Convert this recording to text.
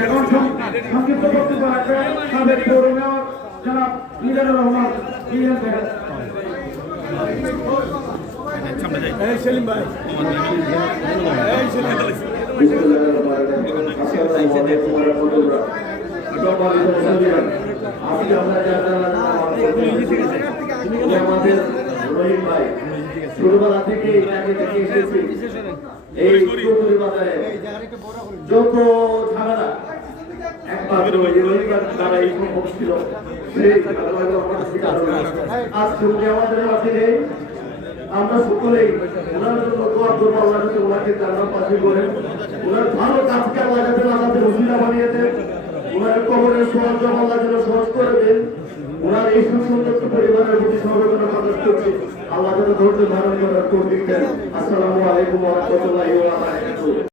এখন সংক্ষিপ্ত বক্তব্য রাখবেন সাবেক পৌর মেয়র জনাব মিজানুর রহমান ইলিয়াস ভাই। সেলিম ভাই আমাদের রহিম ভাই ছোটবেলা থেকে এসেছি এই বাজারে যত ঝামেলা একমাত্র রবিবার তারা এই সম্ভব ছিল আজ সঙ্গে আমাদের মাঝে নেই। আমরা সকলেই ওনার জন্য দোয়া করবো, আল্লাহ যাতে ওনাকে জান্নাত নসিব করেন, ওনার ভালো কাজকে আল্লাহ যাতে আমাদের উসিলা বানিয়ে দেন, ওনার কবরের সহজ আল্লাহ যেন সহজ করে দেন, ওনার এই সুসংগত পরিবারের প্রতি সর্বজনা প্রকাশ করছি আল্লাহ যেন ধৈর্য ধারণ করার তৌফিক দেন। আসসালামু আলাইকুম ওয়া রাহমাতুল্লাহি ওয়া বারাকাতুহু।